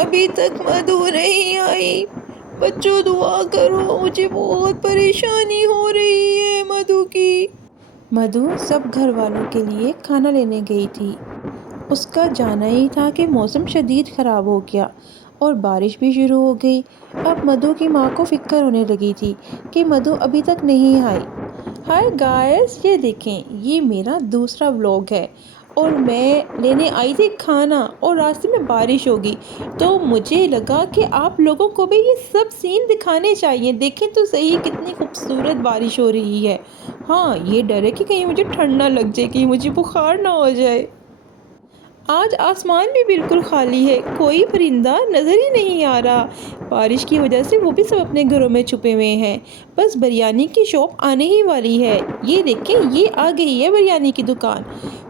ابھی تک مدھو نہیں آئی۔ بچوں دعا کرو، مجھے بہت پریشانی ہو رہی ہے مدھو کی۔ مدھو سب گھر والوں کے لیے کھانا لینے گئی تھی۔ اس کا جانا ہی تھا کہ موسم شدید خراب ہو گیا اور بارش بھی شروع ہو گئی۔ اب مدھو کی ماں کو فکر ہونے لگی تھی کہ مدھو ابھی تک نہیں آئی۔ ہائے گائز، یہ دیکھیں، یہ میرا دوسرا ولاگ ہے اور میں لینے آئی تھی کھانا اور راستے میں بارش ہوگی، تو مجھے لگا کہ آپ لوگوں کو بھی یہ سب سین دکھانے چاہیے۔ دیکھیں تو صحیح کتنی خوبصورت بارش ہو رہی ہے۔ ہاں، یہ ڈر ہے کہ کہیں مجھے ٹھنڈ نہ لگ جائے، کہیں مجھے بخار نہ ہو جائے۔ آج آسمان بھی بالکل خالی ہے، کوئی پرندہ نظر ہی نہیں آ رہا۔ بارش کی وجہ سے وہ بھی سب اپنے گھروں میں چھپے ہوئے ہیں۔ بس بریانی کی شاپ آنے ہی والی ہے۔ یہ دیکھیں، یہ آ گئی ہے بریانی کی دکان۔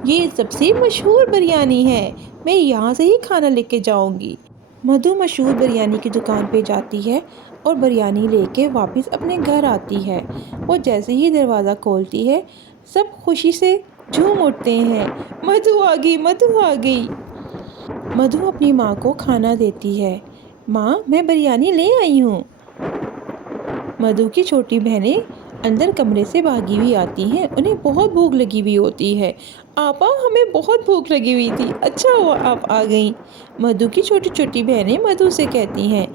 یہ سب سے مشہور بریانی ہے، میں یہاں سے ہی کھانا لے کے جاؤں گی۔ مدھو مشہور بریانی کی دکان پہ جاتی ہے اور بریانی لے کے واپس اپنے گھر آتی ہے۔ وہ جیسے ہی دروازہ کھولتی ہے، سب خوشی سے جھوم اٹھتے ہیں۔ مدھو آ گئی، مدھو آ گئی۔ مدھو اپنی ماں کو کھانا دیتی ہے۔ ماں، میں بریانی لے آئی ہوں۔ مدھو کی چھوٹی بہنیں اندر کمرے سے بھاگی ہوئی آتی ہیں، انہیں بہت بھوک لگی ہوئی ہوتی ہے۔ آپا، ہمیں بہت بھوک لگی ہوئی تھی، اچھا ہوا آپ آ گئیں۔ مدھو کی چھوٹی چھوٹی بہنیں مدھو سے کہتی ہیں۔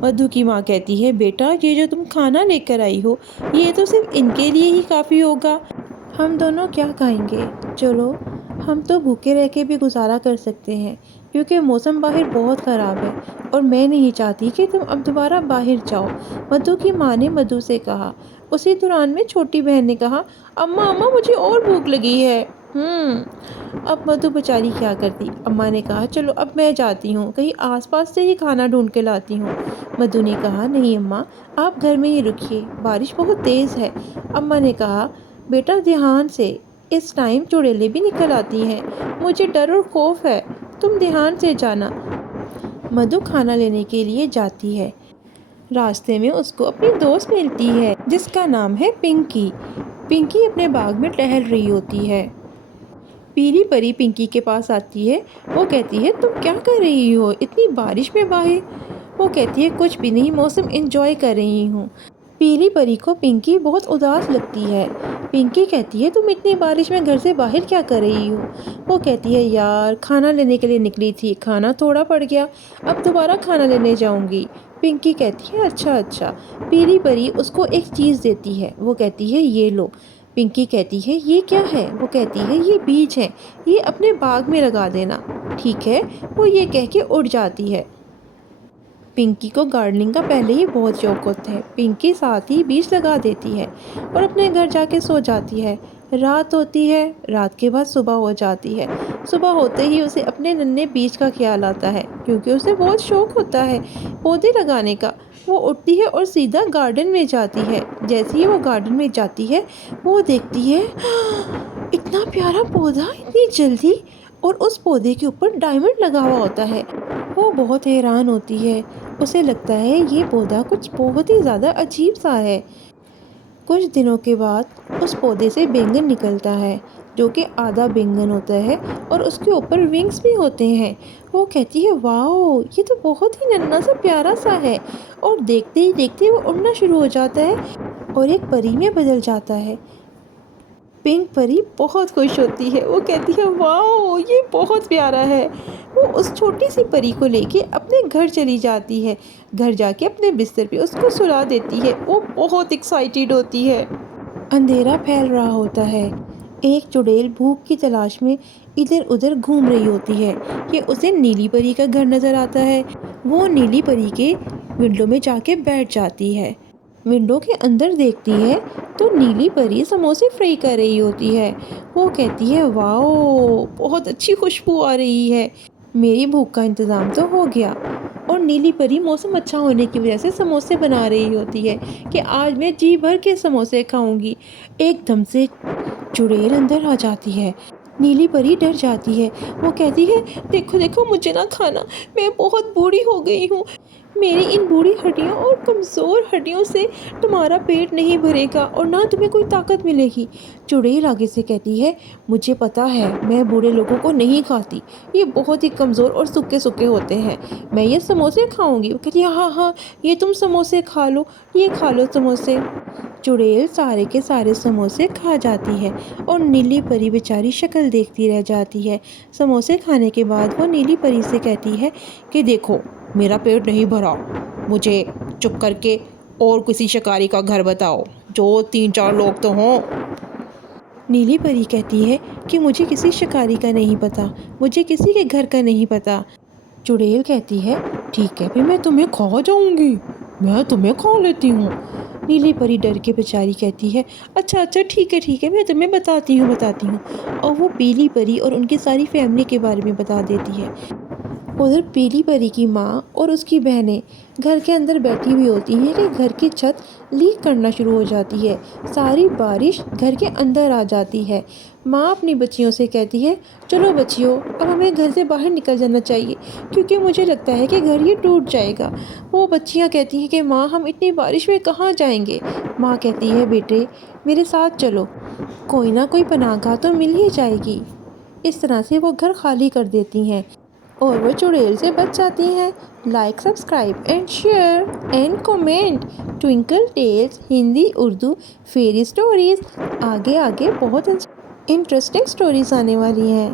مدھو کی ماں کہتی ہے، بیٹا، یہ جو تم کھانا لے کر آئی ہو، یہ تو صرف ان کے لیے ہی کافی ہوگا، ہم دونوں کیا کھائیں گے؟ چلو، ہم تو بھوکے رہ کے بھی گزارا کر سکتے ہیں کیونکہ موسم باہر بہت خراب ہے اور میں نہیں چاہتی کہ تم اب دوبارہ باہر جاؤ، مدھو کی ماں نے مدھو سے کہا۔ اسی دوران میں چھوٹی بہن نے کہا، اماں مجھے اور بھوک لگی ہے۔ اب مدھو بیچاری کیا کرتی؟ اماں نے کہا، چلو اب میں جاتی ہوں، کہیں آس پاس سے ہی کھانا ڈھونڈ کے لاتی ہوں۔ مدھو نے کہا، نہیں اماں، آپ گھر میں ہی رکیے، بارش بہت تیز ہے۔ اماں نے کہا، بیٹا دھیان سے، اس ٹائم چڑیلیں بھی نکل آتی ہیں، مجھے ڈر اور خوف ہے، تم دھیان سے جانا۔ مدھو کھانا لینے کے لیے جاتی ہے۔ راستے میں اس کو اپنی دوست ملتی ہے جس کا نام ہے پنکی۔ پنکی اپنے باغ میں ٹہل رہی ہوتی ہے۔ پیلی پری پنکی کے پاس آتی ہے۔ وہ کہتی ہے، تم کیا کر رہی ہو اتنی بارش میں باہر؟ وہ کہتی ہے، کچھ بھی نہیں، موسم انجوائے کر رہی ہوں۔ پیلی پری کو پنکی بہت اداس لگتی ہے۔ پنکی کہتی ہے، تم اتنی بارش میں گھر سے باہر کیا کر رہی ہو؟ وہ کہتی ہے، یار، کھانا لینے کے لیے نکلی تھی، کھانا تھوڑا پڑ گیا، اب دوبارہ کھانا لینے جاؤں گی۔ پنکی کہتی ہے، اچھا۔ پیلی پری اس کو ایک چیز دیتی ہے، وہ کہتی ہے، یہ لو۔ پنکی کہتی ہے، یہ کیا ہے؟ وہ کہتی ہے، یہ بیج ہے، یہ اپنے باغ میں لگا دینا، ٹھیک ہے؟ وہ یہ کہہ کے اڑ جاتی ہے۔ پنکی کو گارڈننگ کا پہلے ہی بہت شوق ہوتا ہے۔ پنکی ساتھ ہی بیج لگا دیتی ہے اور اپنے گھر جا کے سو جاتی ہے۔ رات ہوتی ہے، رات کے بعد صبح ہو جاتی ہے۔ صبح ہوتے ہی اسے اپنے ننھے بیج کا خیال آتا ہے کیونکہ اسے بہت شوق ہوتا ہے پودے لگانے کا۔ وہ اٹھتی ہے اور سیدھا گارڈن میں جاتی ہے۔ جیسے ہی وہ گارڈن میں جاتی ہے، وہ دیکھتی ہے، اتنا پیارا پودا اتنی جلدی، اور اس پودے کے اوپر ڈائمنڈ لگا ہوا ہوتا ہے۔ وہ بہت حیران ہوتی ہے، اسے لگتا ہے یہ پودا کچھ بہت ہی زیادہ عجیب سا ہے۔ کچھ دنوں کے بعد اس پودے سے بینگن نکلتا ہے جو کہ آدھا بینگن ہوتا ہے اور اس کے اوپر ونگز بھی ہوتے ہیں۔ وہ کہتی ہے، واؤ، یہ تو بہت ہی ننھا سا پیارا سا ہے، اور دیکھتے ہی دیکھتے وہ اڑنا شروع ہو جاتا ہے اور ایک پری میں بدل جاتا ہے۔ پنک پری بہت خوش ہوتی ہے، وہ کہتی ہے، واؤ، یہ بہت پیارا ہے۔ وہ اس چھوٹی سی پری کو لے کے اپنے گھر چلی جاتی ہے۔ گھر جا کے اپنے بستر پہ اس کو سلا دیتی ہے۔ وہ بہت ایکسائٹیڈ ہوتی ہے۔ اندھیرا پھیل رہا ہوتا ہے۔ ایک چڑیل بھوک کی تلاش میں ادھر ادھر گھوم رہی ہوتی ہے کہ اسے نیلی پری کا گھر نظر آتا ہے۔ وہ نیلی پری کے ونڈو میں جا کے بیٹھ جاتی ہے۔ ونڈو کے اندر دیکھتی ہے تو نیلی پری سموسے فرائی کر رہی ہوتی ہے۔ وہ کہتی ہے، واؤ، بہت اچھی خوشبو آ رہی ہے، میری بھوک کا انتظام تو ہو گیا۔ اور نیلی پری موسم اچھا ہونے کی وجہ سے سموسے بنا رہی ہوتی ہے کہ آج میں جی بھر کے سموسے کھاؤں گی۔ ایک دم سے چڑیل اندر آ جاتی ہے۔ نیلی پری ڈر جاتی ہے۔ وہ کہتی ہے، دیکھو مجھے نہ کھانا، میں بہت بوڑھی ہو گئی ہوں، میری ان بوڑھی ہڈیوں اور کمزور ہڈیوں سے تمہارا پیٹ نہیں بھرے گا اور نہ تمہیں کوئی طاقت ملے گی۔ چڑیل آگے سے کہتی ہے، مجھے پتا ہے، میں بوڑھے لوگوں کو نہیں کھاتی، یہ بہت ہی کمزور اور سکے سکے ہوتے ہیں، میں یہ سموسے کھاؤں گی۔ وہ کہتی ہے، ہاں ہاں، یہ تم سموسے کھا لو، یہ کھا لو سموسے۔ چڑیل سارے کے سارے سموسے کھا جاتی ہے اور نیلی پری بیچاری شکل دیکھتی رہ جاتی ہے۔ سموسے کھانے کے بعد وہ نیلی پری سے کہتی ہے کہ دیکھو، میرا پیٹ نہیں بھرا، مجھے چپ کر کے اور کسی شکاری کا گھر بتاؤ جو 3-4 لوگ تو ہوں۔ نیلی پری کہتی ہے کہ مجھے کسی شکاری کا نہیں پتا، مجھے کسی کے گھر کا نہیں پتا۔ چڑیل کہتی ہے، ٹھیک ہے، پھر میں تمہیں کھا جاؤں گی، میں تمہیں کھا لیتی ہوں۔ نیلی پری ڈر کے بیچاری کہتی ہے، اچھا اچھا، ٹھیک ہے، میں تمہیں بتاتی ہوں۔ اور وہ پیلی پری اور ان کی ساری فیملی کے بارے میں بتا دیتی ہے۔ ادھر پیلی پری کی ماں اور اس کی بہنیں گھر کے اندر بیٹھی ہوئی ہوتی ہیں کہ گھر کی چھت لیک کرنا شروع ہو جاتی ہے، ساری بارش گھر کے اندر آ جاتی ہے۔ ماں اپنی بچیوں سے کہتی ہے، چلو بچیوں، اب ہمیں گھر سے باہر نکل جانا چاہیے کیونکہ مجھے لگتا ہے کہ گھر یہ ٹوٹ جائے گا۔ وہ بچیاں کہتی ہیں کہ ماں، ہم اتنی بارش میں کہاں جائیں گے؟ ماں کہتی ہے، بیٹے میرے ساتھ چلو، کوئی نہ کوئی پناہ گاہ تو مل ہی جائے گی۔ اس طرح سے وہ گھر خالی کر دیتی ہیں اور وہ چڑیل سے بچ جاتی ہیں۔ Like, subscribe and share and comment. Twinkle Tales Hindi Urdu fairy stories. آگے بہت انٹرسٹنگ سٹوریز آنے والی ہیں۔